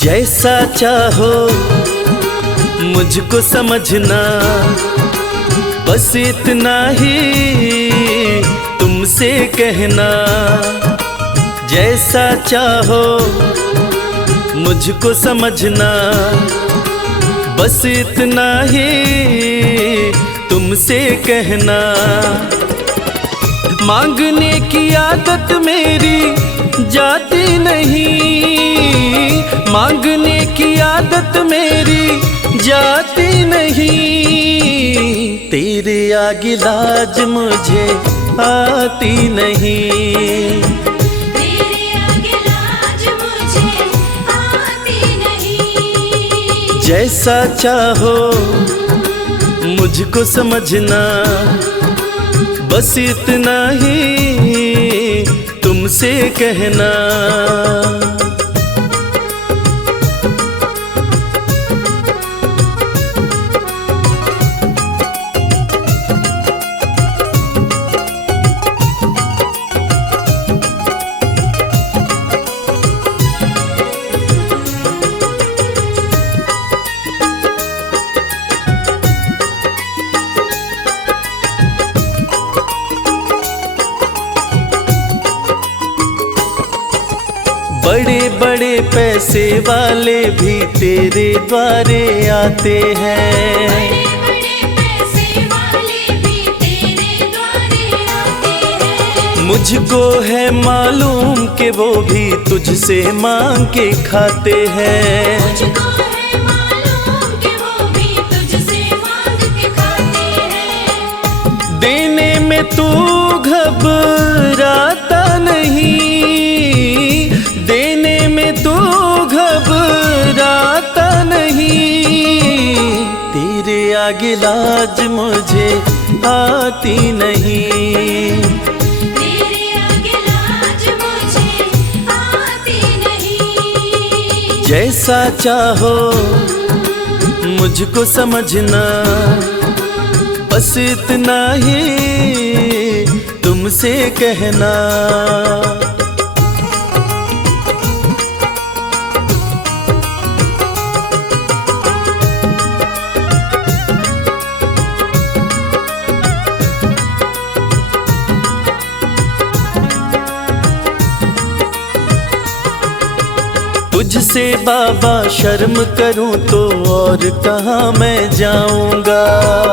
जैसा चाहो मुझको समझना, बस इतना ही तुमसे कहना। जैसा चाहो मुझको समझना, बस इतना ही तुमसे कहना। मांगने की आदत मेरी जाती नहीं, मांगने की आदत मेरी जाती नहीं। तेरे आगे लाज मुझे आती नहीं, तेरे आगे लाज मुझे आती नहीं। जैसा चाहो मुझको समझना, बस इतना ही तुमसे कहना। बड़े बड़े पैसे वाले भी तेरे द्वारे आते हैं, बड़े बड़े पैसे वाले भी तेरे द्वारे आते हैं। मुझको है मालूम कि वो भी तुझसे मांग के खाते हैं। मुझको है मालूम कि वो भी तुझसे मांग के खाते हैं। देने में तू घबराता नहीं, देने में तू घबराता नहीं। तेरे आगे लाज मुझे आती नहीं, तेरे आगे लाज मुझे आती नहीं। जैसा चाहो मुझको समझना, बस इतना ही तुमसे कहना। तुझसे बाबा शर्म करूं तो और कहाँ मैं जाऊंगा।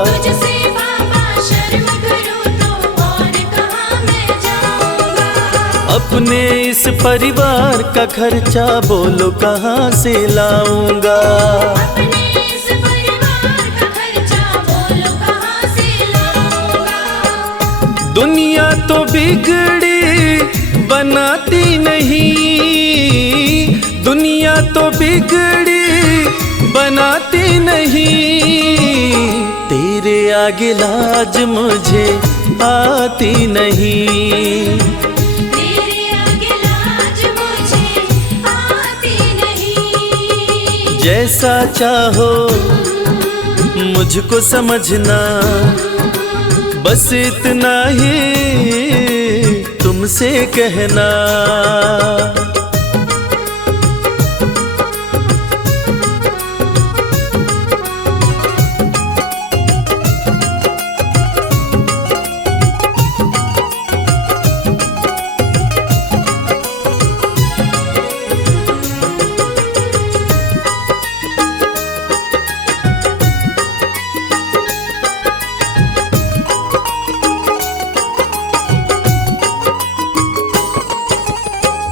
तुझसे बाबा शर्म करूं तो और कहाँ मैं जाऊंगा। अपने इस परिवार का खर्चा बोलो कहाँ से लाऊंगा। अपने इस परिवार का खर्चा बोलो कहाँ से लाऊंगा। दुनिया तो बिगड़ी बनाती नहीं, दुनिया तो बिगड़ी बनाती नहीं। तेरे आगे लाज मुझे आती नहीं, तेरे आगे लाज मुझे आती नहीं। जैसा चाहो मुझको समझना, बस इतना ही तुमसे कहना।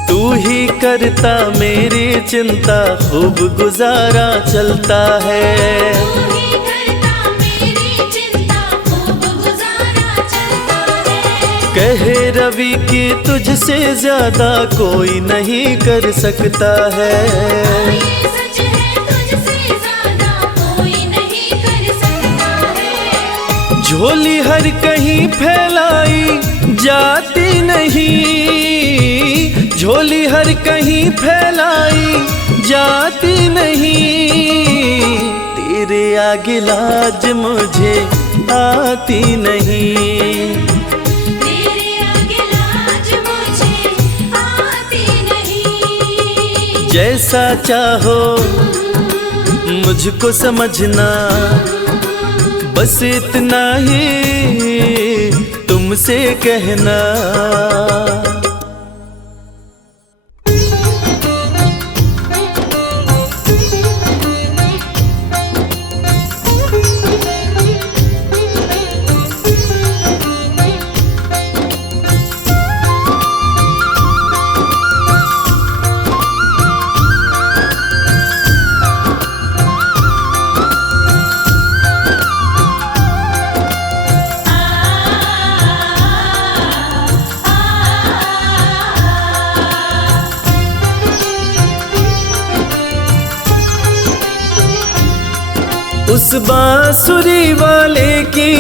तू ही करता मेरी चिंता, खूब गुजारा चलता है। तू ही करता मेरी चिंता, खूब गुजारा चलता है। कहे रवि कि तुझसे ज्यादा कोई नहीं कर सकता है। ये सच है, तुझसे ज्यादा कोई नहीं कर सकता है। झोली हर कहीं फैलाई जाती नहीं, झोली हर कहीं फैलाई जाती नहीं, तेरे आगे लाज मुझे आती नहीं। तेरे आगे लाज मुझे आती नहीं। जैसा चाहो मुझको समझना, बस इतना ही तुमसे कहना। उस बांसुरी वाले की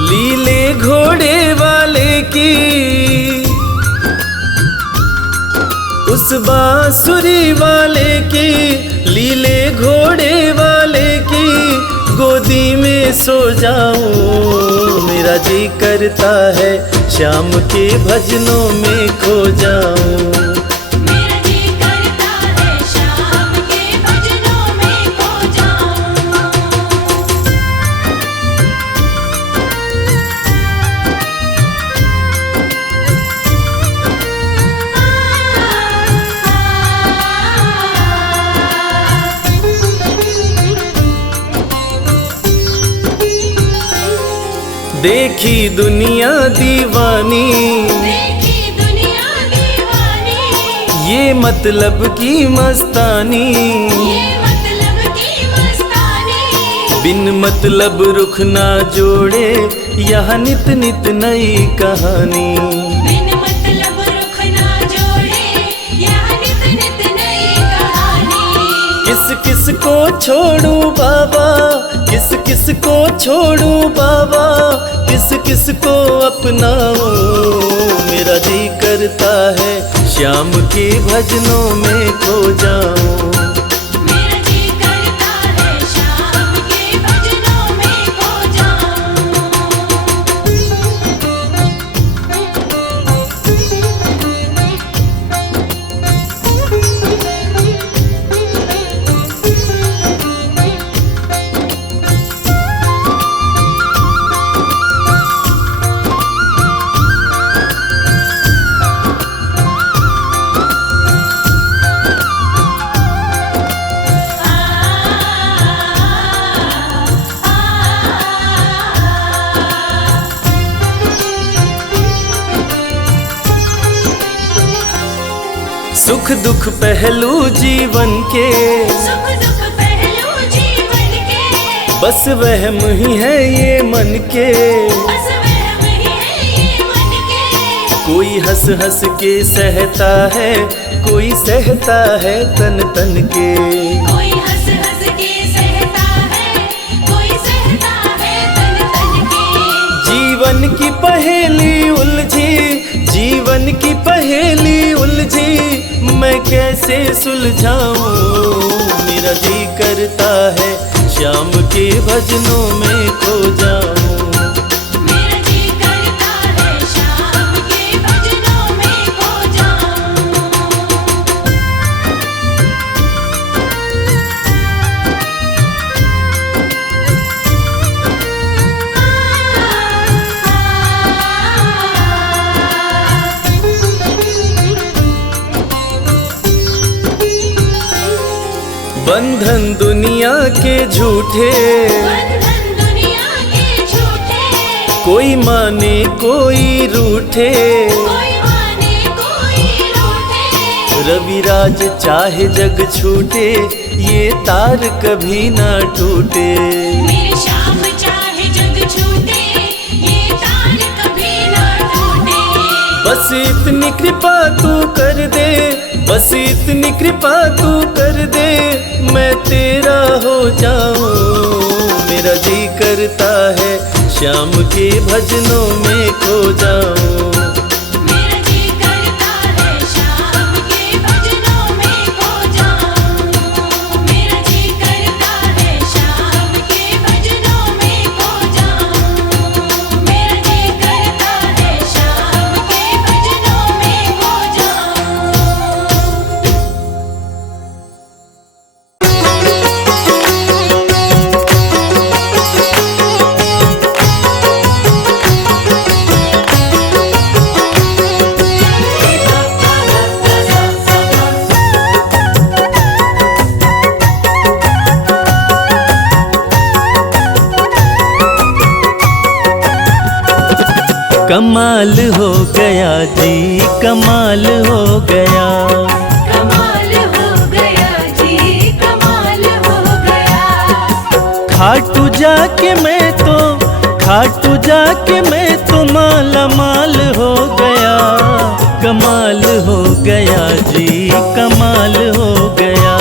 लीले घोड़े वाले की, उस बांसुरी वाले की लीले घोड़े वाले की गोदी में सो जाऊं। मेरा जी करता है शाम के भजनों में खो जाऊं। देखी दुनिया दीवानी, देखी दुनिया दीवानी, ये मतलब की मस्तानी, ये मतलब की मस्तानी, बिन मतलब रुख ना जोड़े यहाँ नित नित नई कहानी। बिन मतलब रुख ना जोड़े यहाँ नित नित नई कहानी। किस किस को छोड़ूं बाबा, किस किस को छोड़ूं बाबा, किस किस को अपनाऊं। मेरा जी करता है श्याम के भजनों में खो जाऊं। मेरा जी करता है शाम के भजनों में खो सुख दुख पहलू जीवन के, सुख दुख पहलू जीवन के, बस वहम ही है ये मन के। बस वहम ही है ये मन के। कोई हंस हंस के सहता है, कोई सहता है तन तन के। कोई हंस हंस के सहता है, कोई सहता है तन तन के। जीवन की पहेली उलझी, जीवन की पहेली उलझी, मैं कैसे सुलझाऊं। मेरा जी करता है श्याम के भजनों में खो जाऊं। मेरा जी करता है शाम के भजनों में खो जाऊं। बंधन दुनिया के झूठे, बंधन दुनिया के झूठे, कोई माने कोई रूठे। कोई माने कोई रूठे। रविराज चाहे जग छूटे, ये तार कभी ना टूटे। मेरे श्याम चाहे जग छूटे, ये तार कभी ना टूटे। बस इतनी कृपा तू कर दे, बस इतनी कृपा तू कर दे, मैं तेरा हो जाऊं। मेरा जी करता है श्याम के भजनों में खो जाऊं। मेरा जी करता है श्याम के भजनों में खो जाऊं। मेरा जी करता है श्याम के भजनों में खो जाऊं। मेरा जी करता है श्याम के भजनों में खो जाऊं। कमाल हो गया जी, कमाल हो गया। कमाल हो गया जी, कमाल हो गया। खाटू जाके मैं तो माला माल हो गया। कमाल हो गया जी, कमाल हो गया।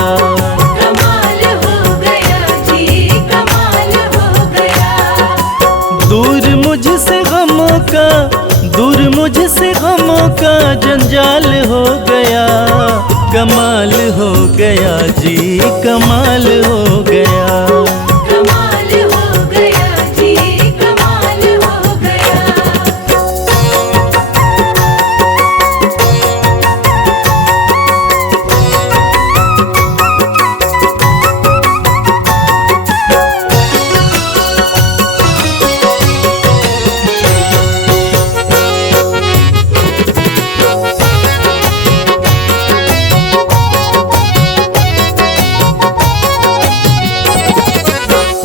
कमाल हो गया जी, कमाल हो गया। दूर मुझसे गमों का जंजाल हो गया। कमाल हो गया जी, कमाल हो गया। कमाल हो गया जी, कमाल हो गया।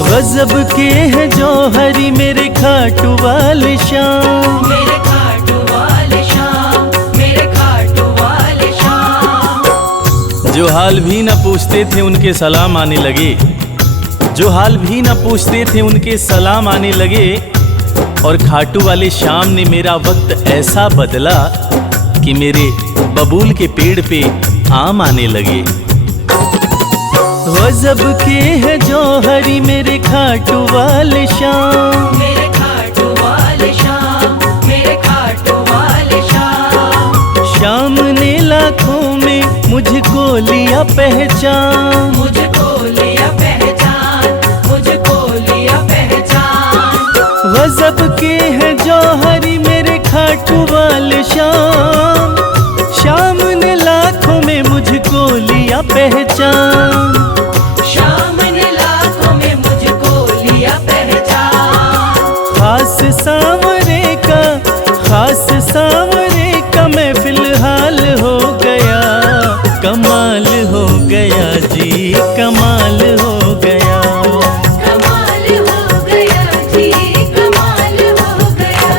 गजब के हैं जौहरी मेरे खाटू वाले श्याम। मेरे खाटू वाले श्याम, मेरे खाटू वाले श्याम। जो हाल भी न पूछते थे उनके सलाम आने लगे। जो हाल भी न पूछते थे उनके सलाम आने लगे। और खाटू वाले श्याम ने मेरा वक्त ऐसा बदला कि मेरे बबूल के पेड़ पे आम आने लगे। गजब के हैं जौहरी मेरे खाटू वाले श्याम। मेरे खाटू वाले श्याम, मेरे खाटू वाले श्याम। श्याम ने लाखों में मुझको लिया पहचान। मुझको लिया पहचान, मुझको लिया पहचान। गजब के हैं जौहरी मेरे खाटू वाले श्याम। श्याम ने लाखों में मुझको लिया पहचान। श्याम ने लाखों में मुझको लिया पहचान। खास सांवरे का मैं फिलहाल हो गया। कमाल हो गया जी, कमाल हो गया। कमाल हो गया जी, कमाल हो गया।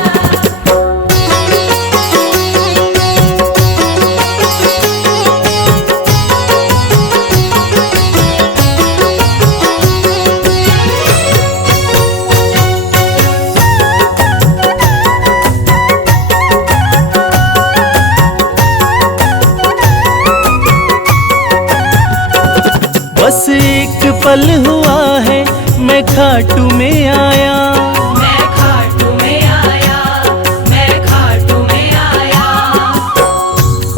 बस एक पल हुआ है मैं खाटू में आया। मैं खाटू में आया, मैं खाटू में आया।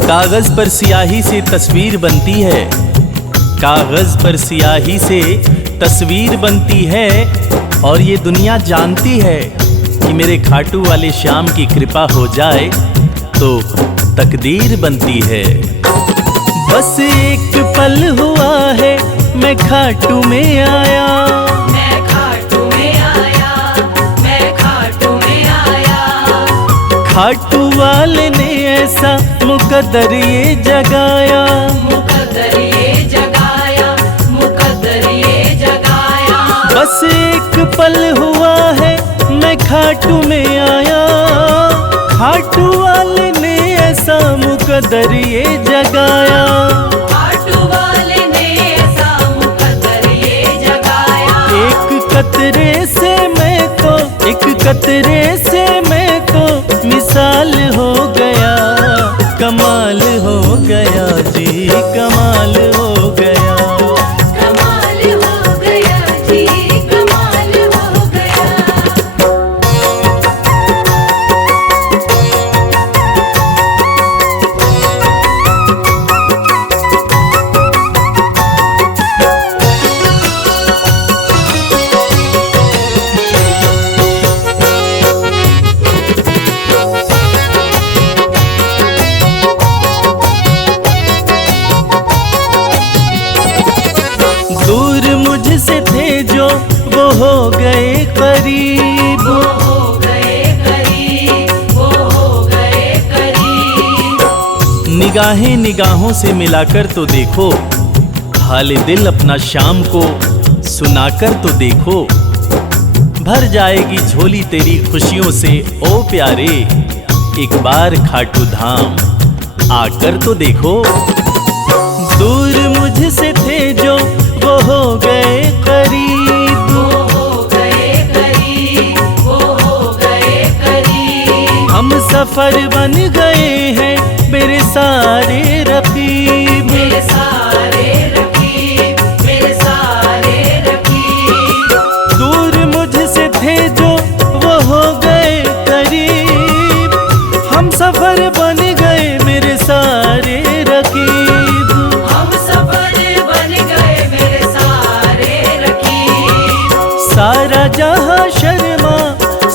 कागज पर सियाही से तस्वीर बनती है। कागज पर सियाही से तस्वीर बनती है। और ये दुनिया जानती है कि मेरे खाटू वाले श्याम की कृपा हो जाए तो तकदीर बनती है। बस एक पल हुआ है मैं खाटू में आया। मैं खाटू में आया, मैं खाटू में आया। खाटू वाले ने ऐसा मुकद्दर ये जगाया। मुकद्दर ये जगाया, मुकद्दर ये जगाया। बस एक पल हुआ है मैं खाटू में आया। खाटू वाले ने ऐसा मुकद्दर ये जगाया। खाटू वाले ने ऐसा मुकद्दर ये जगाया। एक कतरे से मैं तो मिसाल हो गया। कमाल हो गया जी, कमाल हो गया। कमाल हो गया जी, कमाल हो गया। करीब। वो हो गए करीब, वो हो गए करीब। निगाहें निगाहों से मिलाकर तो देखो, हाले दिल अपना शाम को सुनाकर तो देखो। भर जाएगी झोली तेरी खुशियों से ओ प्यारे, एक बार खाटू धाम आकर तो देखो। दूर मुझसे थे जो वो हो गए करीब। वो हो गए करीब, वो हो गए करीब। हम सफर बन गए हैं मेरे सारे रकीब। मेरे सारे रकीब, मेरे सारे रकीब। दूर मुझसे थे जो वो हो गए करीब। हम सफर बन गए मेरे सारे रकीब। हम सफर बन गए मेरे सारे रकीब। सारा जहां शर्मा,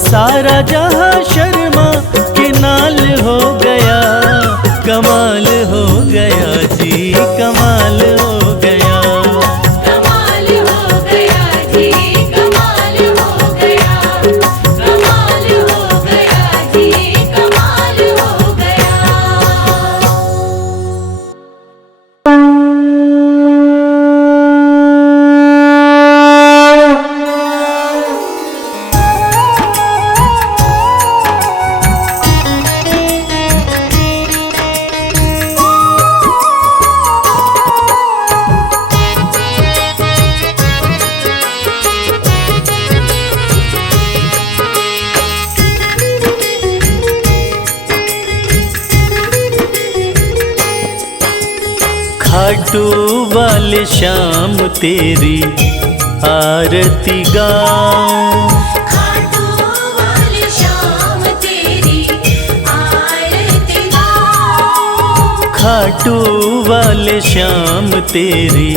सारा जहां शर्मा के नाल हो गया, कमाल हो गया जी, कमाल हो गया। कमाल हो गया जी, कमाल हो गया। कमाल हो गया जी, कमाल हो गया। खाटू वाले शाम तेरी आरती गाऊं। खाटू वाली शाम तेरी आरती गाऊं। खाटू वाले शाम तेरी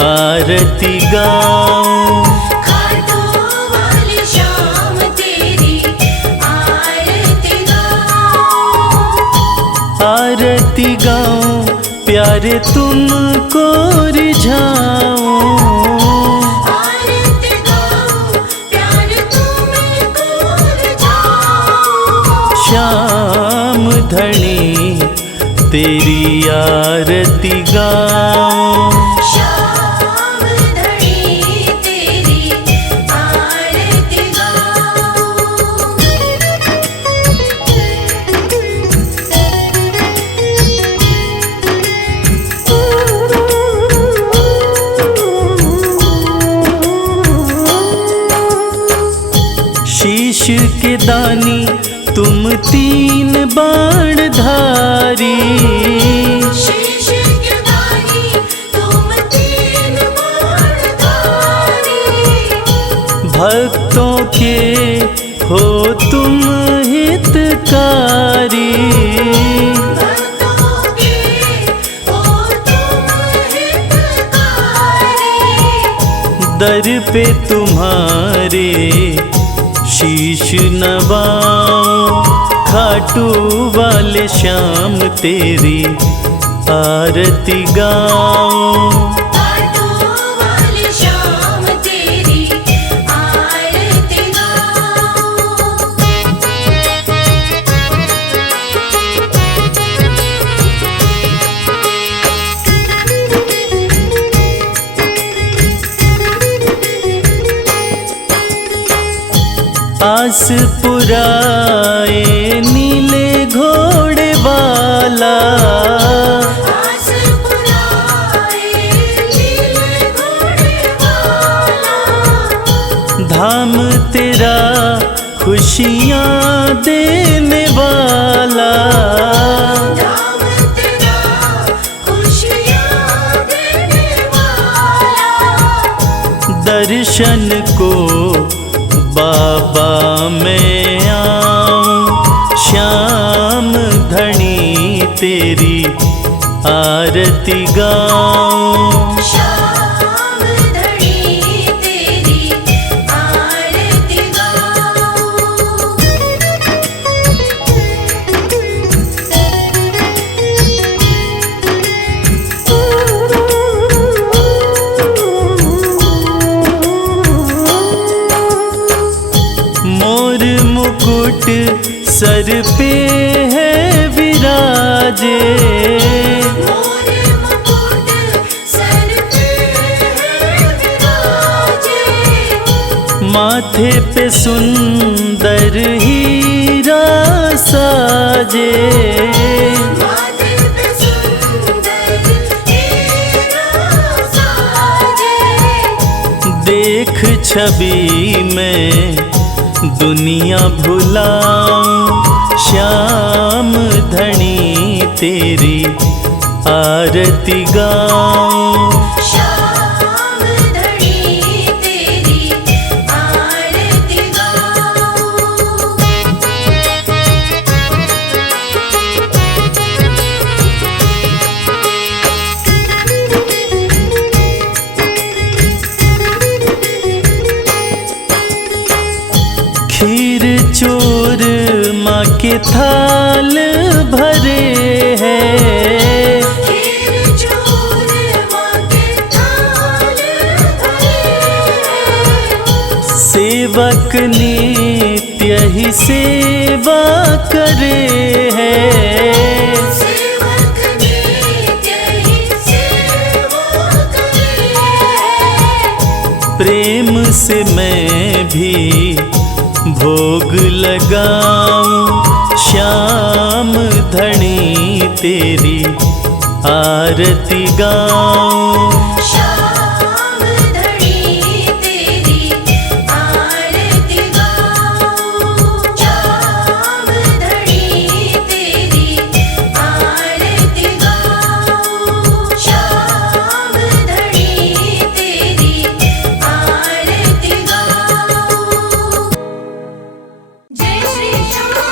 आरती गाऊं। खाटू वाली शाम तेरी आरती गाऊं। आरती गाऊं प्यारे तुमको रिझाऊं। आरती गाऊं प्यार तुमको रिझाऊं। श्याम धनी तेरी आरती गाऊं। श्याम धनी तेरी आरती गाऊं। शीश के दानी तुम तीन बाण धारी। शीश के दानी तुम तीन बाणधारी। भक्तों के हो तुम हितकारी। भक्तों के हो तुम हितकारी। दर पे तुम्हारे शीश नवाऊं। खाटू वाले शाम तेरी आरती गाऊं। खाटू वाली शाम तेरी आरती गाऊं। आस पुराए नीले घोड़े वाला। आस पुराए नीले घोड़े वाला। धाम तेरा खुशियाँ देने वाला। धाम तेरा खुशियाँ देने वाला। दर्शन को बाबा मैं आऊं। श्याम धनी तेरी आरती गाऊं। श्याम धनी तेरी आरती गाऊं। मुकुट सर पे है विराजे, मोर मुकुट सर पे है विराजे, माथे पे सुंदर हीरा साजे, माथे पे सुंदर हीरा साजे। देख छवि में दुनिया भुलाऊं, श्याम धनी तेरी आरती गाऊं। श्याम धनी तेरी आरती गाऊं। खीर चोर माँ के थाल भरे हैं, खीर चोर माँ के थाल भरे हैं, सेवक नित्य ही सेवा करे हैं। सेवक नित्य ही सेवा करे हैं। प्रेम से मैं भी भोग लगाऊं, श्याम धनी तेरी आरती गाऊं। श्याम धनी तेरी आरती गाऊं। श्याम धनी तेरी आरती गाऊं। श्याम धनी तेरी आरती गाऊं। जय श्री श्याम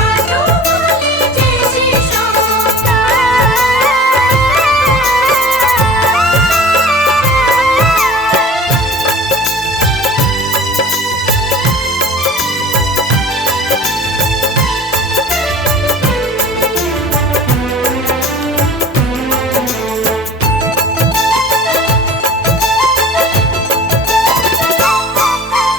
आटो वाले जय श्री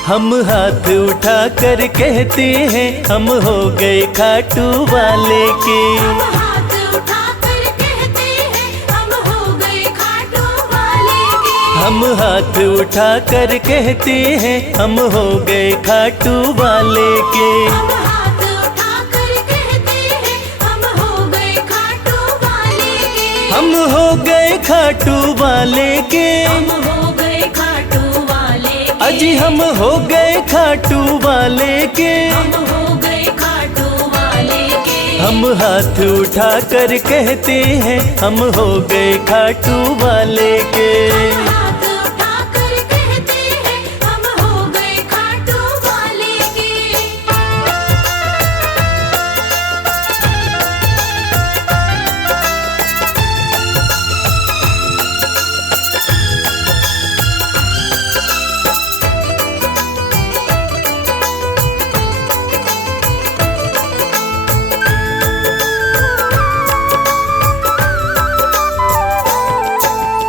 हम हाथ उठा कर कहते हैं हम हो गए खाटू वाले के। हम हाथ उठाकर कहते हैं हम हो गए खाटू वाले के। हम हाथ उठा कर कहते हैं हम हो गए खाटू वाले के। हम हाथ उठाकर कहते हैं हम हो गए खाटू वाले के। हम हो गए खाटू वाले के। हम हो गए खाटू वाले के। अजी हम हो गए खाटू वाले के। हम हो गए खाटू वाले के। हम हाथ उठा कर कहते हैं हम हो गए खाटू वाले के। हम हाथ उठाकर कहते हैं हम हो गए खाटू वाले के।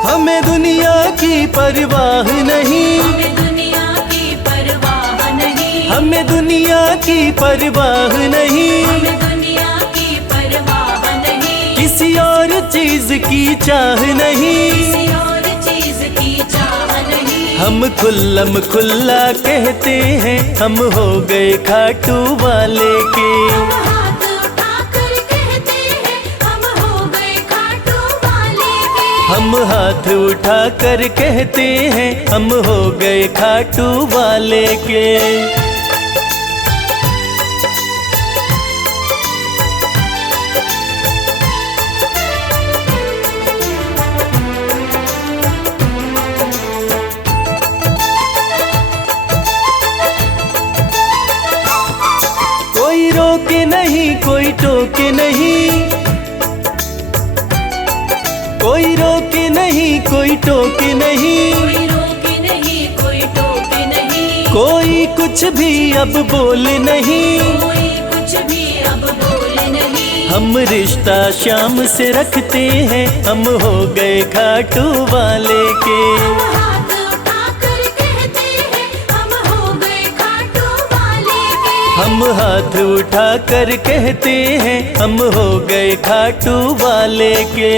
हमें दुनिया की परवाह नहीं। हमें दुनिया की परवाह नहीं। हमें दुनिया की परवाह नहीं। हमें दुनिया की परवाह नहीं। किसी और चीज की चाह नहीं। किसी और चीज की चाह नहीं। हम खुल्लम खुल्ला कहते हैं हम हो गए खाटू वाले के। हम हाथ उठाकर कहते हैं हम हो गए खाटू वाले के। हम हाथ उठा कर कहते हैं हम हो गए खाटू वाले के। कोई रोके नहीं कोई टोके नहीं। कोई रोके नहीं कोई टोके नहीं। कोई रोके नहीं कोई टोके नहीं। कोई कुछ भी अब बोले नहीं। कोई कुछ भी अब बोले नहीं। हम रिश्ता शाम से रखते हैं हम हो गए खाटू वाले के। हम हाथ उठाकर कहते हैं हम हो गए खाटू वाले हम हाथ उठा कर कहते हैं हम हो गए खाटू वाले के।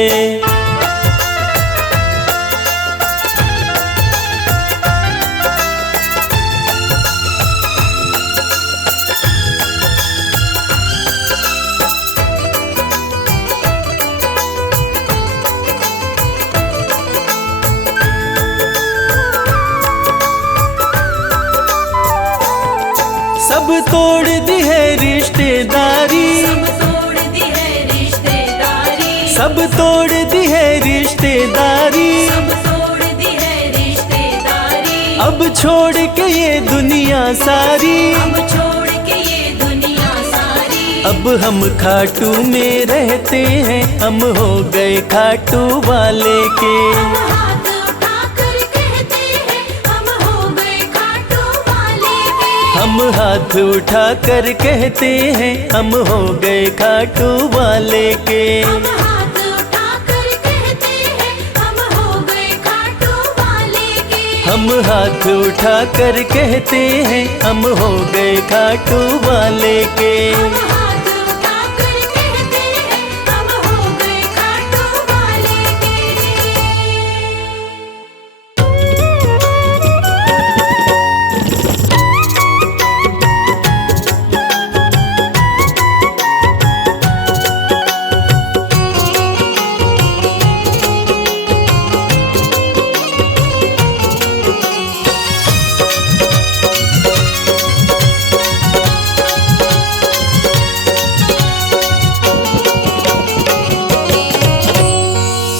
सब तोड़ दी है रिश्तेदारी, सब तोड़ दी है रिश्तेदारी, सब तोड़ दी है रिश्तेदारी, सब तोड़ दी है रिश्तेदारी। अब छोड़ के ये दुनिया सारी, अब छोड़ के ये दुनिया सारी। अब हम खाटू में रहते हैं हम हो गए खाटू वाले के। हम हाथ उठा कर कहते हैं हम हो गए खाटू वाले के। हम हाथ उठा कर कहते हैं हम हो गए खाटू वाले के। हम हाथ उठा कर कहते हैं हम हो गए खाटू वाले के। हम हाथ उठा कर कहते हैं हम हो गए खाटू वाले के। हम हाथ उठा कर कहते हैं हम हो गए खाटू वाले के।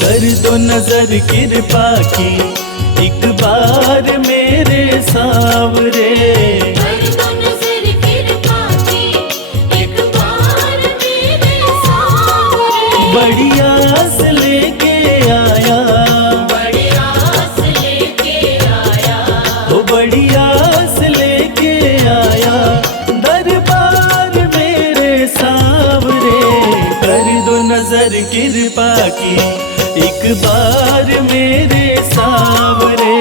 कर दो नजर कृपा की एक बार मेरे सांवरे। कर दो नजर कृपा की एक बार मेरे सामने। बड़ी आस लेके आया, बड़ी आस लेके आया, वो बड़ी आस लेके आया दरबार मेरे सांवरे। कर दो नजर कृपा की एक बार मेरे सांवरे।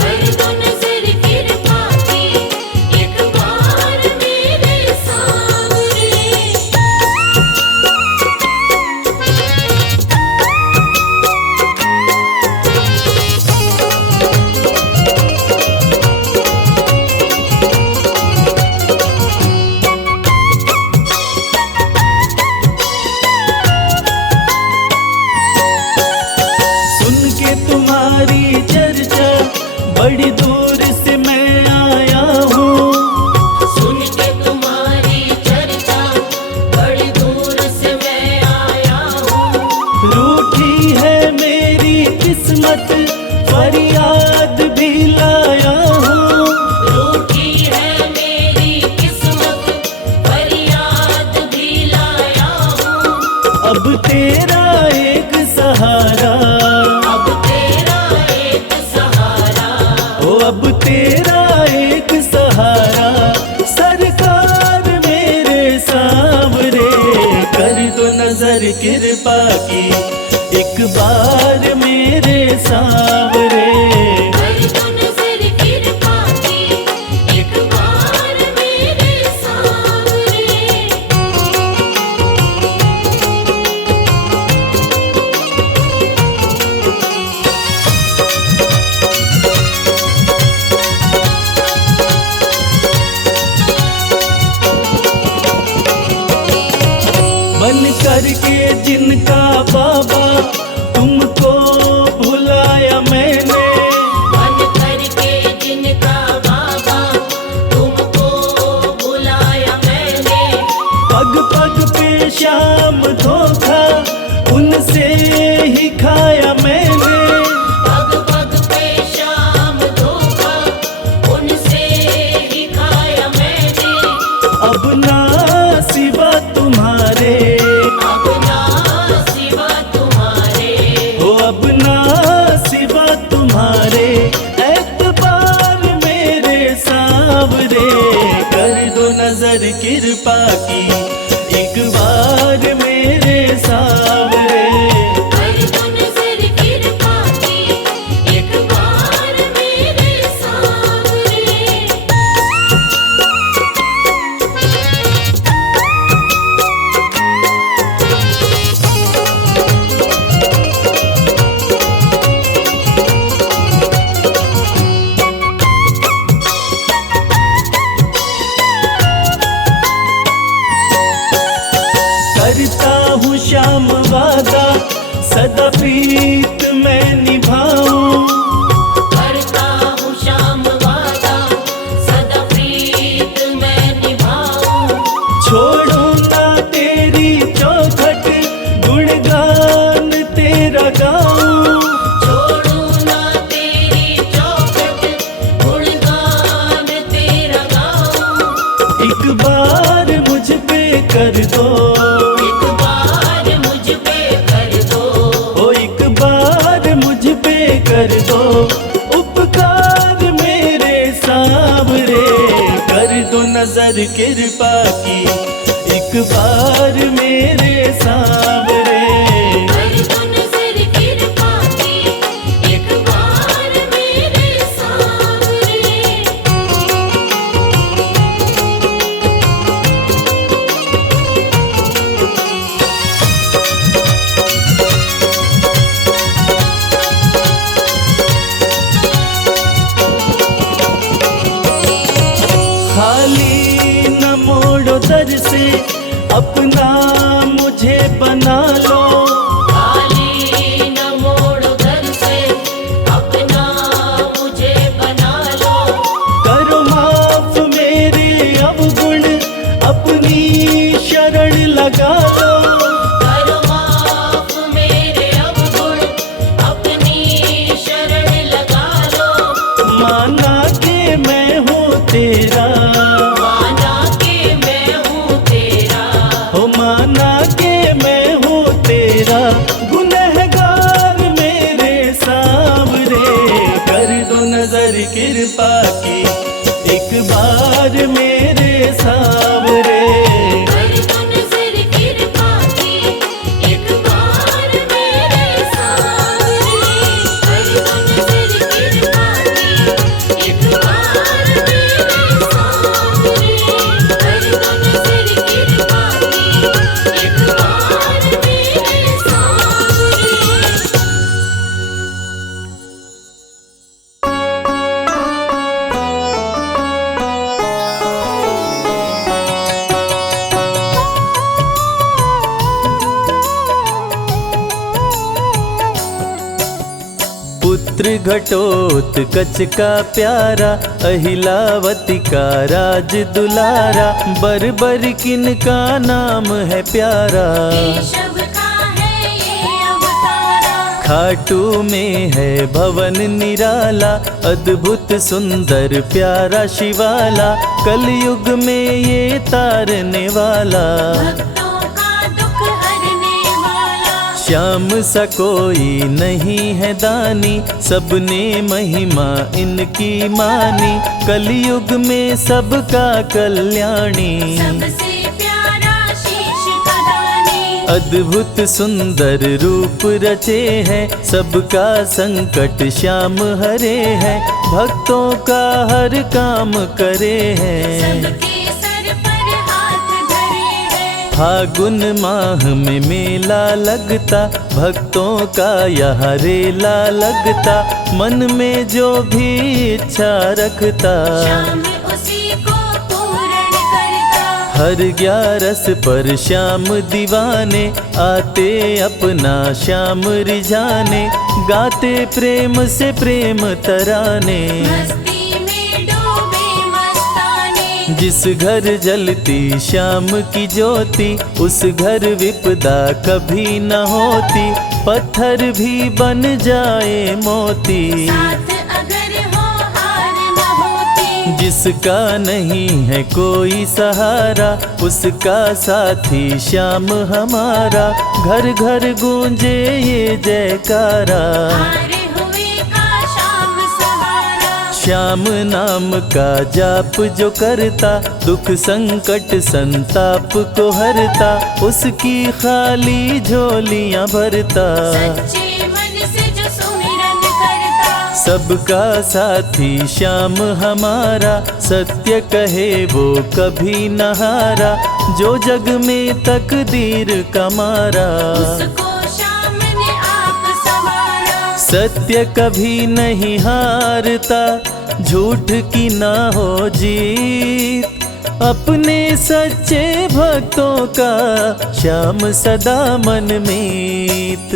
कर दो नजर कृपा की एक बार मेरे सामने। सुन के तुम्हारी चर्चा बड़ी दूर से मैं आया हूँ। सुन के तुम्हारी चर्चा बड़ी दूर से मैं आया हूँ। रूठी है मेरी किस्मत फरियाद भी लाया हूँ। रूठी है मेरी किस्मत फरियाद भी लाया हूँ। अब तेरा एक सहारा, अब तेरा एक सहारा, ओ अब तेरा एक सहारा सरकार मेरे सांवरे। कर दो नजर कृपा की एक बार मेरे सांवरे। कर दो नजर कृपा की एक बार मेरे सामने। बन करके जिनका बाबा तुमको भुलाया मैंने। बन करके जिनका बाबा तुमको बुलाया मैंने। पग पग पे शाम धोखा उनसे ही खाया मैंने। पग पग पे शाम धोखा उनसे ही खाया मैंने। अब ना सिवा तुम्हारे, अब ना सिवा तुम्हारे, हो अब ना सिवा तुम्हारे एतबार मेरे सांवरे। कर दो नजर कृपा की एक बार मेरे सांवरे। कर दो नजर कृपा की एक बार मेरे सामने। सदा प्रीत मैं निभाऊं, करता हूँ श्याम वादा, सदा प्रीत मैं निभाऊं। छोड़ू ना तेरी चौखट, गुणगान तेरा गाऊं। छोड़ू ना तेरी चौखट, गुणगान तेरा गाऊं। एक बार मुझ पे कर दो, एक बार मुझ पे कर दो, ओ एक बार मुझ पे कर दो उपकार मेरे सांवरे। कर दो नजर कृपा की एक बार मेरे सांवरे। कर दो नजर कृपा की, एक बार मेरे सांवरे। खाली न मोड़ो दर से, अपना मुझे बना लो। खाली न मोड़ो दर से, अपना मुझे बना लो। करो माफ मेरे अवगुण, अपनी शरण लगा लो। करो माफ मेरे अवगुण, अपनी शरण लगा लो। माना के मैं हूँ तेरा, माना के मैं हूँ तेरा, हो माना के मैं हूँ तेरा। गुनहगार मेरे सांवरे। कर दो नजर कृपा की एक बार मेरे सांवरे। कर दो नजर कृपा की, एक बार मेरे सांवरे। कर दो नजर कृपा की, एक बार मेरे सांवरे। कर दो नजर कृपा की, एक बार मेरे सांवरे। पुत्र घटोत्कच का प्यारा, अहिलावती का राज दुलारा। बर किन का नाम है प्यारा, केशव का है ये अवतारा। खाटू में है भवन निराला। अद्भुत सुंदर प्यारा शिवाला, कलयुग में ये तारने वाला। भक्तों का दुख हरने वाला। श्याम सा कोई नहीं है दानी, सबने महिमा इनकी मानी। कलयुग में सबका कल्याणी, सबसे प्यारा शीश का दानी। अद्भुत सुंदर रूप रचे हैं, सबका संकट श्याम हरे हैं। भक्तों का हर काम करे हैं, सबके सर पर हाथ धरे हैं। फागुन माह में मेला लगता, भक्तों का यहाँ रेला लगता। मन में जो भी इच्छा रखता, श्याम उसी को पूर्ण करता। हर 11 पर श्याम दीवाने, आते अपना श्याम रिझाने। गाते प्रेम से प्रेम तराने, मस्ती में डूबे मस्ताने। जिस घर जलती श्याम की ज्योति, उस घर विपदा कभी न होती। पत्थर भी बन जाए मोती, साथ अगर हो हार न होती। जिसका नहीं है कोई सहारा, उसका साथी श्याम हमारा। घर घर गूंजे ये जयकारा, हारे हुए का श्याम सहारा। श्याम नाम का जाप जो करता, दुख संकट संताप को हरता। उसकी खाली झोलियां भरता, सच्चे मन से जो सुमिरन करता। सबका साथी श्याम हमारा। सत्य कहे वो कभी न हारा, जो जग में तकदीर का मारा। उसको श्याम ने आप संवारा। सत्य कभी नहीं हारता, झूठ की ना हो जीत। अपने सच्चे भक्तों का श्याम सदा मन मीत।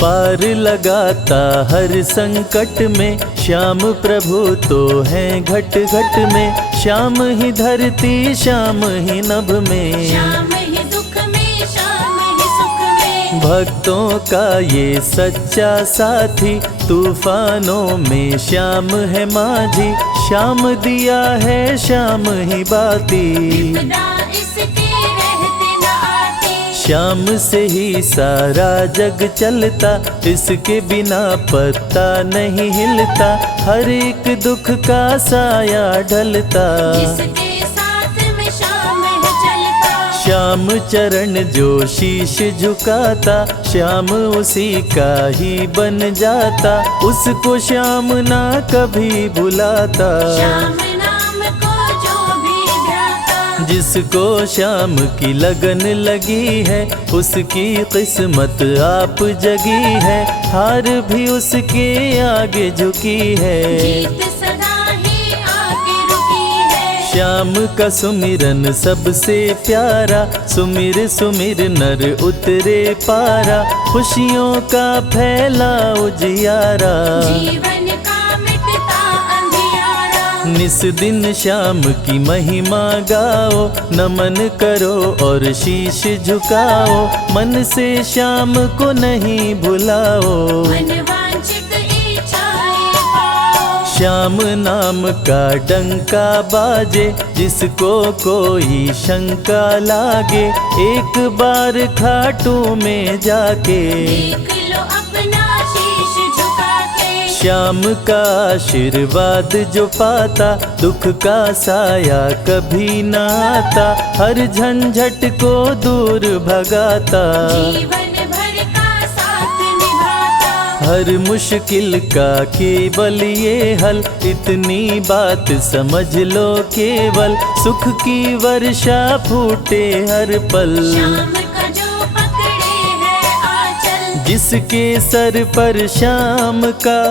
पार लगाता हर संकट में, श्याम प्रभु तो हैं घट घट में। श्याम ही धरती श्याम ही नभ में, श्याम ही दुख में श्याम ही सुख में। भक्तों का ये सच्चा साथी, तूफानों में श्याम है माझी। श्याम दिया है श्याम ही बाती, विपदा इसके रहते न आती। श्याम से ही सारा जग चलता, इसके बिना पत्ता नहीं हिलता। हर एक दुख का साया ढलता, जिसके साथ में श्याम है चलता। श्याम चरण जो शीश झुकाता, श्याम उसी का ही बन जाता। उसको श्याम ना कभी भुलाता, श्याम नाम को जो भी ध्याता। जिसको श्याम की लगन लगी है, उसकी किस्मत आप जगी है। हार भी उसके आगे झुकी है, जीत सदा ही आके रुकी है। श्याम का सुमिरन सबसे प्यारा, सुमिर सुमिर नर उतरे पारा। खुशियों का फैला उजियारा, जीवन का मिटता अंधियारा। निस दिन श्याम की महिमा गाओ, नमन करो और शीश झुकाओ। मन से श्याम को नहीं भुलाओ, मनवांछित इच्छाएं पाओ। श्याम नाम का डंका बाजे, जिसको कोई शंका लागे। एक बार खाटू में जाके, देख लो अपना शीश झुका के। श्याम का आशीर्वाद जो पाता, दुख का साया कभी न आता। हर झंझट को दूर भगाता, जीवन भर का साथ निभाता। हर मुश्किल का केवल ये हल। इतनी बात समझ लो केवल, सुख की वर्षा फूटे हर पल। श्याम का जो पकड़े है आंचल, जिसके सर पर श्याम का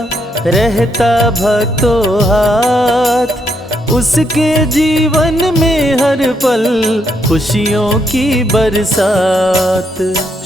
रहता भक्तों हाथ, उसके जीवन में हर पल खुशियों की बरसात।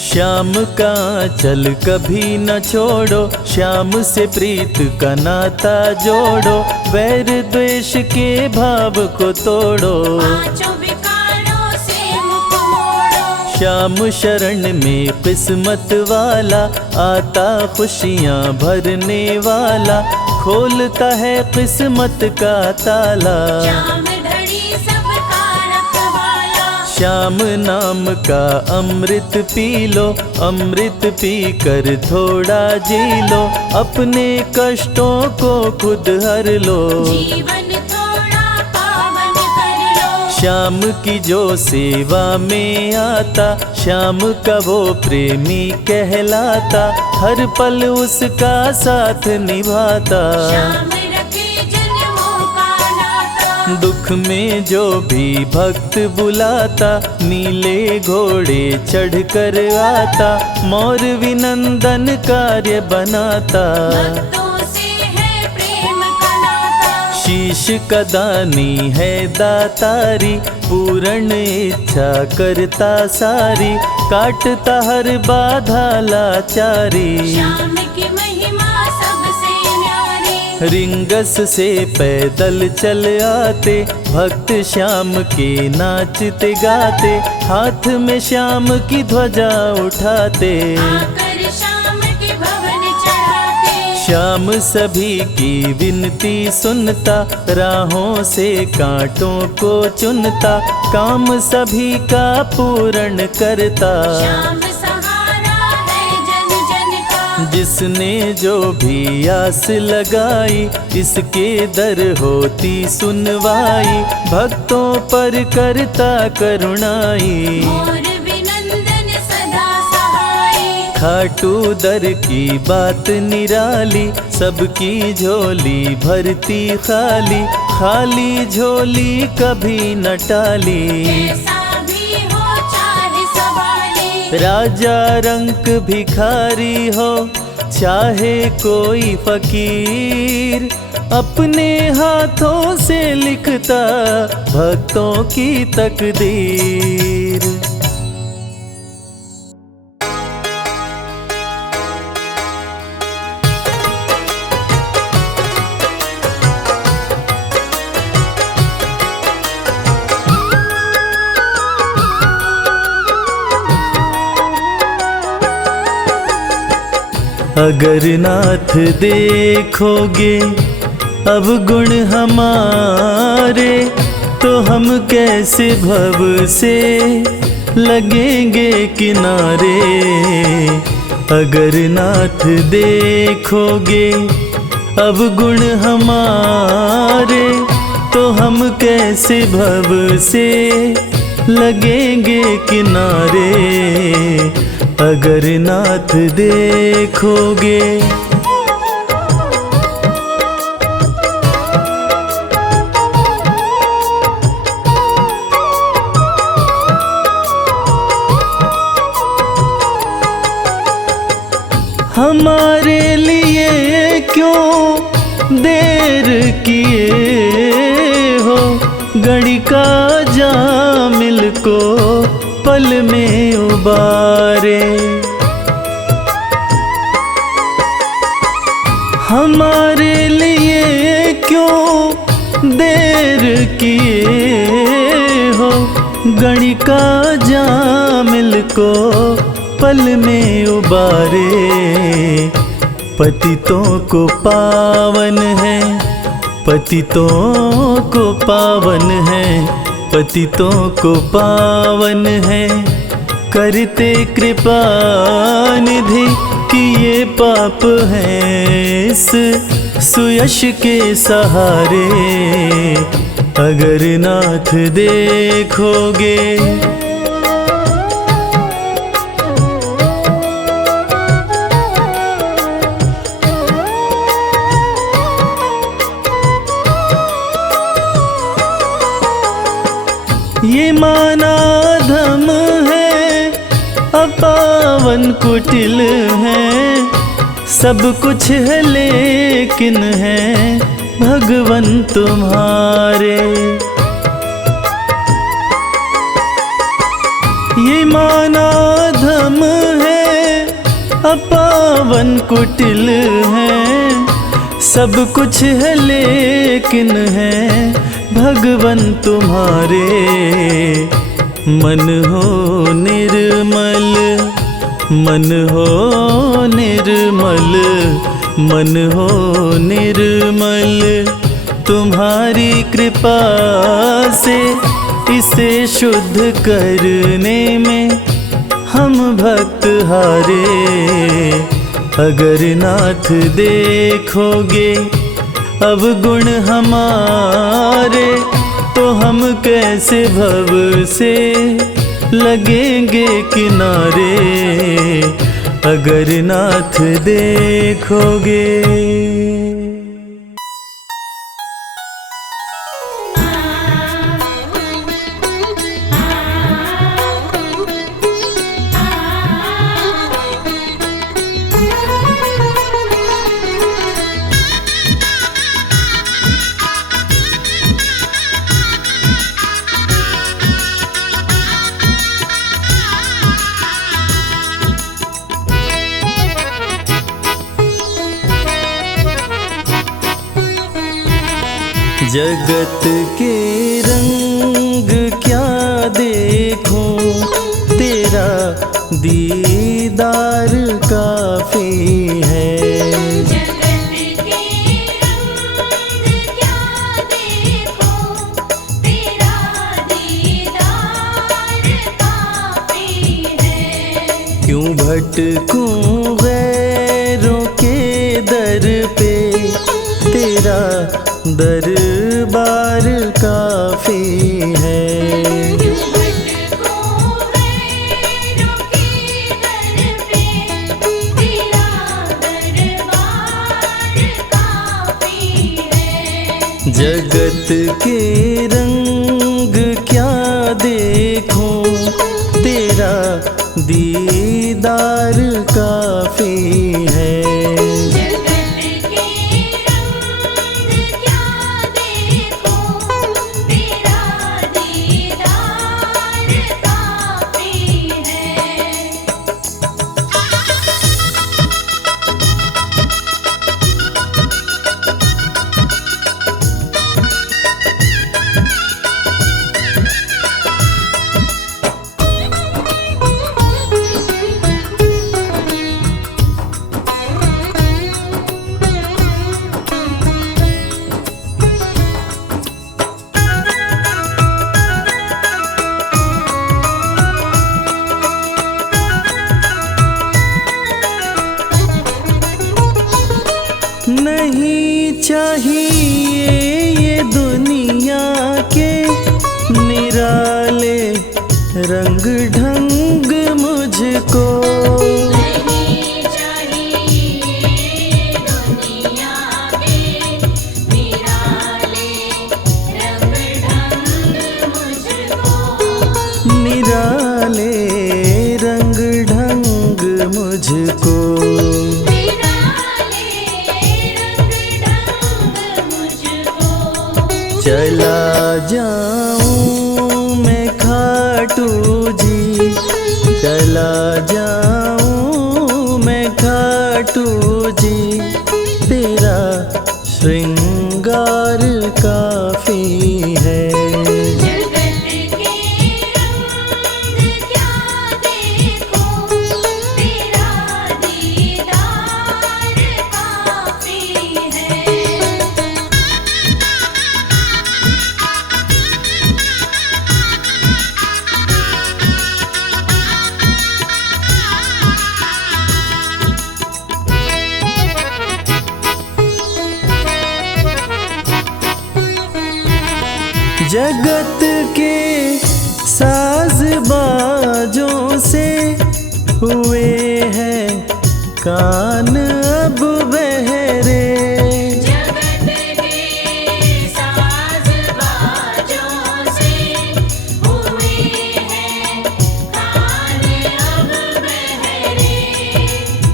श्याम का चल कभी न छोड़ो, श्याम से प्रीत का नाता जोड़ो। वैर द्वेष के भाव को तोड़ो, पांचों विकारों से मुख मोड़ो। श्याम शरण में किस्मत वाला, आता खुशियाँ भरने वाला। खोलता है किस्मत का ताला, श्याम धड़ी सबका रखवाला। श्याम नाम का अमृत पी लो, अमृत पी कर थोड़ा जी लो। अपने कष्टों को खुद हर लो, जीवन थोड़ा पावन कर लो। श्याम की जो सेवा में आता, श्याम का वो प्रेमी कहलाता। हर पल उसका साथ निभाता, श्याम रखे जन्मों का नाता। दुख में जो भी भक्त बुलाता, नीले घोड़े चढ़ कर आता। मोर विनंदन कार्य बनाता, भक्तों से है प्रेम का नाता। शीश का दानी है दातारी, पूर्ण इच्छा करता सारी। काटता हर बाधा लाचारी, श्याम की महिमा सबसे न्यारी। रिंगस से पैदल चल आते, भक्त श्याम के नाचते गाते। हाथ में श्याम की ध्वजा उठाते, आकर श्याम के भवन चढ़ाते। श्याम सभी की विनती सुनता, राहों से कांटों को चुनता। काम सभी का पूर्ण करता, श्याम सहारा है जन जन का। जिसने जो भी आस लगाई, इसके दर होती सुनवाई। भक्तों पर करता करुणाई, मोर विनंदन सदा सहाय। खाटू दर की बात निराली, सबकी झोली भरती खाली। खाली झोली कभी न टाली, कैसा भी हो चाहे सवाली। राजा रंक भिखारी हो, चाहे कोई फकीर। अपने हाथों से लिखता भक्तों की तकदीर। अगर नाथ देखोगे अब गुण हमारे, तो हम कैसे भव से लगेंगे किनारे। अगर नाथ देखोगे अब गुण हमारे, तो हम कैसे भव से लगेंगे किनारे। अगर नाथ देखोगे। हमारे लिए क्यों देर किए हो, घड़ी का जामिल को पल में उबारे। हमारे लिए क्यों देर किए हो, घड़ी का जामिल को पल में उबारे। पतितों को पावन है, पतितों को पावन है, पतितों को पावन है, करते कृपा निधि कि ये पाप हैं इस सुयश के सहारे। अगर नाथ देखोगे। ये माना धम है, अपावन कुटिल है, सब कुछ है लेकिन है भगवन तुम्हारे। ये माना धम है, अपावन कुटिल है, सब कुछ है लेकिन है भगवन तुम्हारे। मन हो निर्मल, मन हो निर्मल, मन हो निर्मल, तुम्हारी कृपा से इसे शुद्ध करने में हम भक्त हारे। अगर नाथ देखोगे अब गुण हमारे, तो हम कैसे भव से लगेंगे किनारे। अगर नाथ देखोगे। जगत के रंग क्या देखूं, तेरा दीदार काफी है। जगत के रंग क्या देखूं, तेरा दीदार काफी है। क्यों भटकूं गैरों के दर पे, तेरा दरबार काफी है। जगत के रंग क्या देखूं, तेरा दीदार काफी है। रंग ढंग मुझको नहीं चाहिए दुनिया के निराले रंग ढंग मुझको। निराले रंग ढंग मुझको। निराले रंग ढंग मुझको। चला जाऊं मैं खाटू जी, चला जाऊं मैं खाटू जी, तेरा श्रृंगार काफी है। जगत के रंग क्या देखो, तेरा दीदार काफी है। जगत के साज बाजों से हुए हैं कान अब बहरे। जगत के साज बाजों से हुए हैं कान अब बहरे।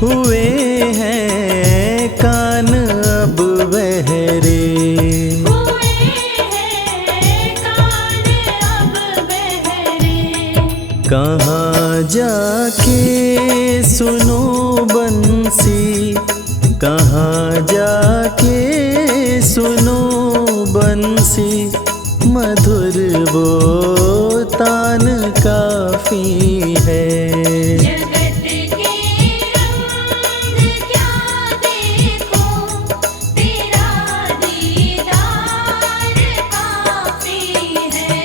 हुए हैं कान अब बहरे। हुए हैं कान अब बहरे। कहाँ जाके सुनो बंसी, कहाँ जाके सुनो बंसी, मधुर वो तान काफी है। जगत के रंग क्या देखो, तेरा दीदार काफी है।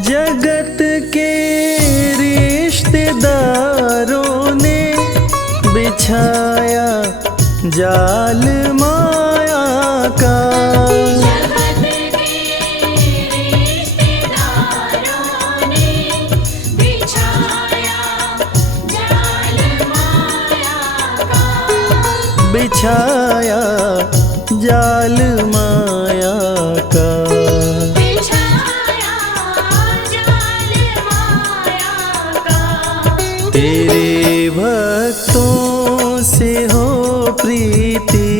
जगत के रिश्तेदारों ने बिछाया जाल माया का। जगत के रिश्तेदारों ने बिछाया जाल माया का। बिछाया जाल माया का। बिछाया जाल माया का। तेरे भक्तों से हो प्रीति,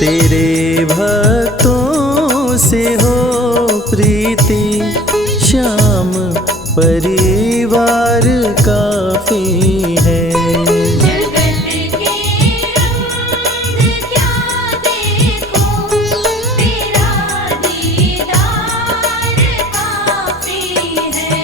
तेरे भक्तों से हो प्रीति, श्याम परिवार काफी है। जगत के रंग क्या देखो, तेरा दीदार काफी है।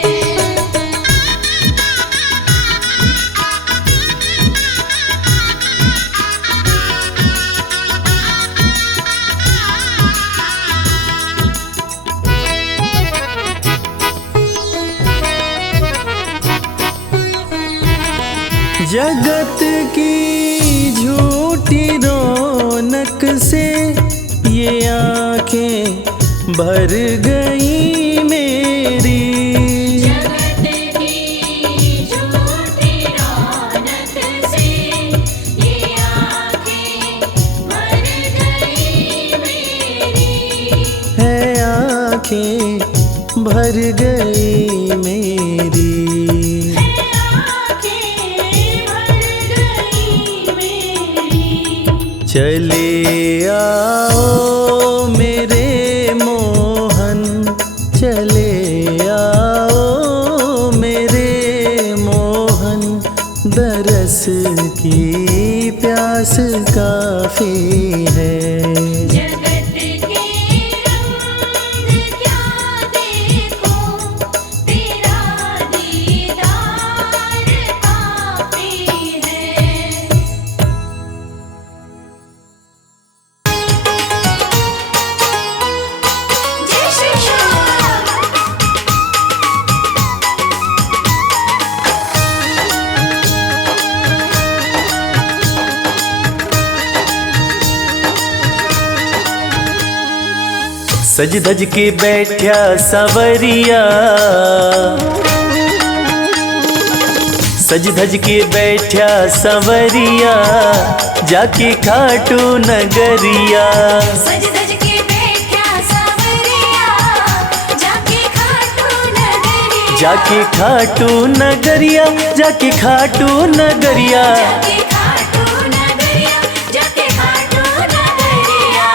जगत की झूठी रौनक से ये आंखें भर गई मेरी। जगत की झूठी रौनक से ये आँखें भर गई मेरी। है आंखें भर गई मेरी। चले आओ मेरे मोहन, चले आओ मेरे मोहन, दरस की प्यास काफी है। जगत के रंग क्या सज धज के बैठा सवरिया, सज धज के बैठा सवरिया, जाके खाटू नगरिया। सज धज के बैठा सवरिया, जाके खाटू नगरिया। जाके खाटू नगरिया, जाके खाटू नगरिया। जाके खाटू नगरिया, जाके खाटू नगरिया।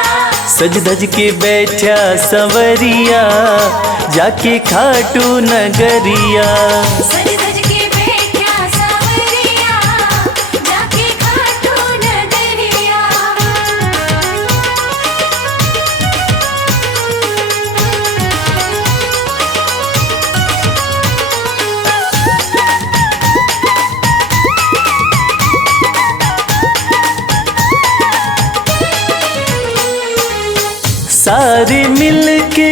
सज धज के बैठा सवरिया, जाके खाटू नगरिया। सज धज के बैठा सवरिया, जाके खाटू नगरिया। सारे मिल के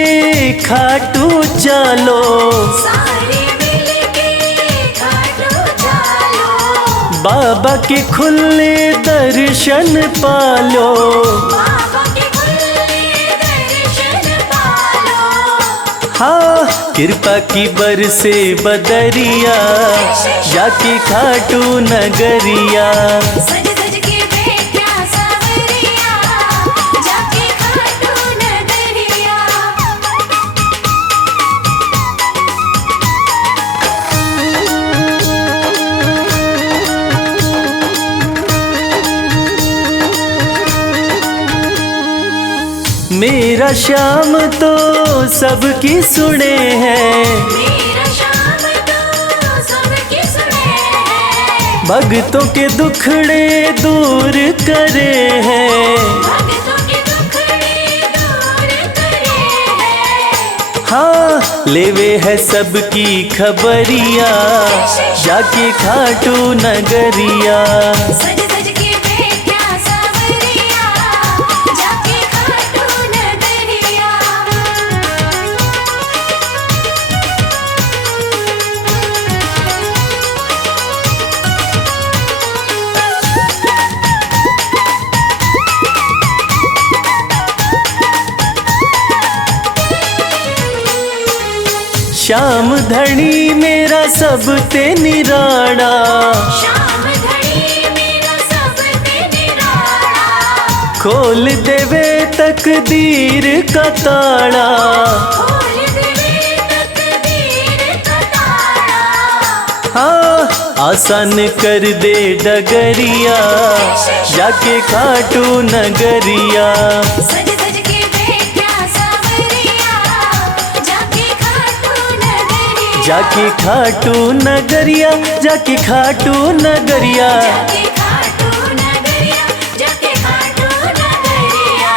खाटू चलो, सारे मिलके खाटू चलो। बाबा के खुले दर्शन पालो। बाबा के खुले दर्शन पालो। हाँ, कृपा की बरसे बदरिया, जाके खाटू नगरिया। सज धज के बैठा सवरिया, जाके खाटू नगरिया। मेरा श्याम तो सबकी सुने हैं, मेरा श्याम तो सबके सुने हैं। भक्तों के दुखड़े दूर करे हैं। भक्तों के दुखड़े दूर करे हैं। हाँ, लेवे है सबकी खबरिया, जाके खाटू नगरिया। सज धज के बैठा सवरिया, जाके खाटू नगरिया। श्याम धनी मेरा सब ते निराड़ा, श्याम धनी मेरा सब ते निराला। खोल देवे तकदीर का ताड़ा। खोल देवे तकदीर का ताला। हाँ, आसान कर दे डगरिया, जाके खाटू नगरिया। सज धज के बैठा सवरिया, जाके खाटू नगरिया। जाके खाटू नगरिया, जाके खाटू नगरिया। जाके खाटू नगरिया, जाके खाटू नगरिया।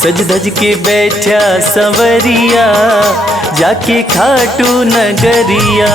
सज धज के बैठा सवरिया, जाके खाटू नगरिया।